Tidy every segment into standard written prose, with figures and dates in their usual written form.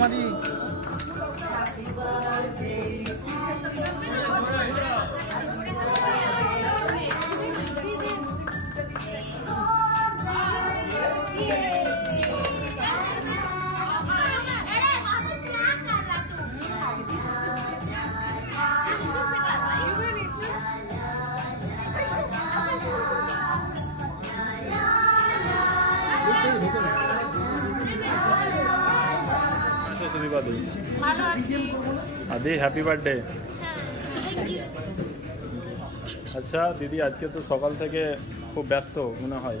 মাদি। आदि happy birthday. अच्छा दीदी आज के तो सकाल থেকে খুব ব্যস্ত মনে হয়,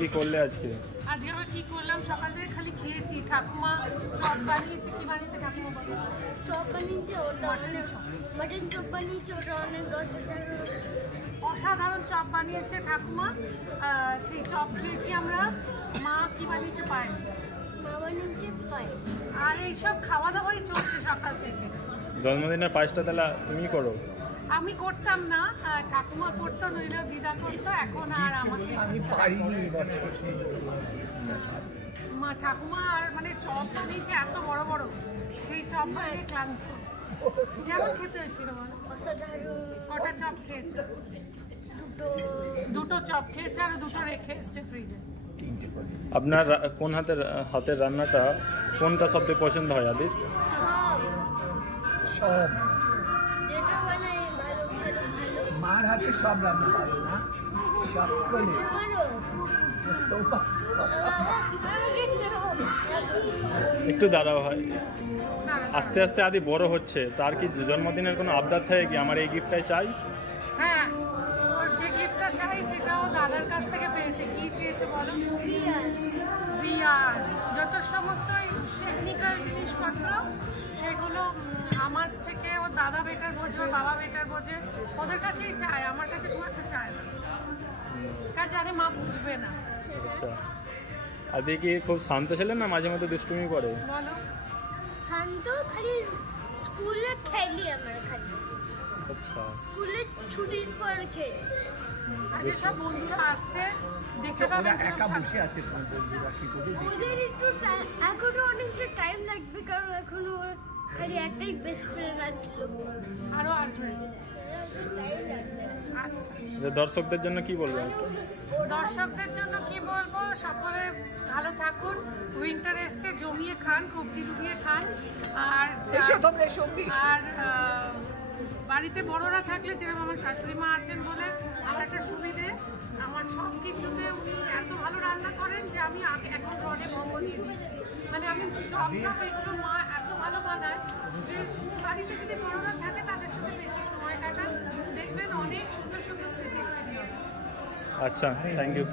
কি করলে আজকে? আজকে আমরা কি করলাম, সকাল থেকে খালি খেয়েছি। ঠাকুমা চপ বানিয়েছে। কি বানিয়েছে ঠাকুমা? চপ বানিয়েছে, ওটা অনেক মটন চপ বানিয়েছে, ওটা অনেক অসাধারণ চপ বানিয়েছে ঠাকুমা। সেই চপ খেয়েছি আমরা। মা কি বানিয়েছে? পায়েস। মা বানিয়েছে পায়েস। আর এইসব খাওয়া দাওয়াই চলছে সকাল থেকে। জন্মদিনের পায়েসটা তাহলে তুমি করো? আমি করতাম না, ঠাকুমা করতো, নইলে দিদা করতো। এখন আর আমাকে আমি পারিনি। মা ঠাকুমা আর মানে চপ বানিয়েছে এত বড় বড়, সেই চপ বানিয়ে ক্লান্ত। কেমন খেতে হয়েছিল বলো? অসাধারণ। কটা চপ খেয়েছো? দুটো চপ খেয়েছে আর দুটো রেখে এসছে ফ্রিজে। আপনার কোন হাতের রান্নাটা কোনটা সবচেয়ে পছন্দ হয় আদির? সব যেটা বানাই ভালো ভালো ভালো। মার হাতে সব রান্না ভালো না? সব করে একটু দাঁড়াও হয়। আস্তে আস্তে আদি বড় হচ্ছে, তার কি জন্মদিনের কোনো আবদার থাকে কি আমার এই গিফটটাই চাই? হ্যাঁ, ওর যে গিফটটা চাই সেটাও দাদার কাছ থেকে পেয়েছে। কি চেয়েছে বলো? VR। যত সমস্ত টেকনিক্যাল জিনিসপত্র সেগুলো আমার থেকে ওর দাদা বেটার বোঝে, ওর বাবা বেটার বোঝে, ওদের কাছেই চায়, আমার কাছে খুব একটা চায় না, কারণ জানে মা বুঝবে না। আচ্ছা, আদি কি খুব শান্ত ছিলেন না মাঝে মধ্যে দুষ্টুমি করে? বলো। শান্ত, খালি স্কুলে খেলি আমরা, খালি আচ্ছা স্কুলে ছুটির পর খেলি। আজকে সব বন্ধুরা আসছে, দেখতে পাবেন একা বসে আছে বন্ধুরা, কি করে ওদের একটু এখনো অনেকটা টাইম লাগবে, কারণ এখনো ওর খালি একটাই বেস্ট ফ্রেন্ড আসছিল, আরো আসবে। টাইম লাগবে। আচ্ছা, দর্শকদের জন্য কি বলবেন? দর্শকদের জন্য কি বলবো, সকলে ভালো থাকুন। উইন্টার এসছে, জমিয়ে খান, কবজি ডুবিয়ে খান। আর বাড়িতে বড়রা থাকলে, যেরকম আমার শাশুড়ি মা আছেন বলে আমার একটা সুবিধে, আমার সব কিছুতে উনি এত ভালো রান্না করেন যে আমি এখন রনে ভঙ্গ দিয়ে দিচ্ছি। মানে আমি সব এগুলো মা এত ভালো বানায় যে বাড়িতে যদি বড়রা থাকে তাদের সাথে বেশি সময় কাটান, দেখবেন অনেক সুন্দর সুন্দর স্মৃতি তৈরি হবে। আচ্ছা, থ্যাংক ইউ।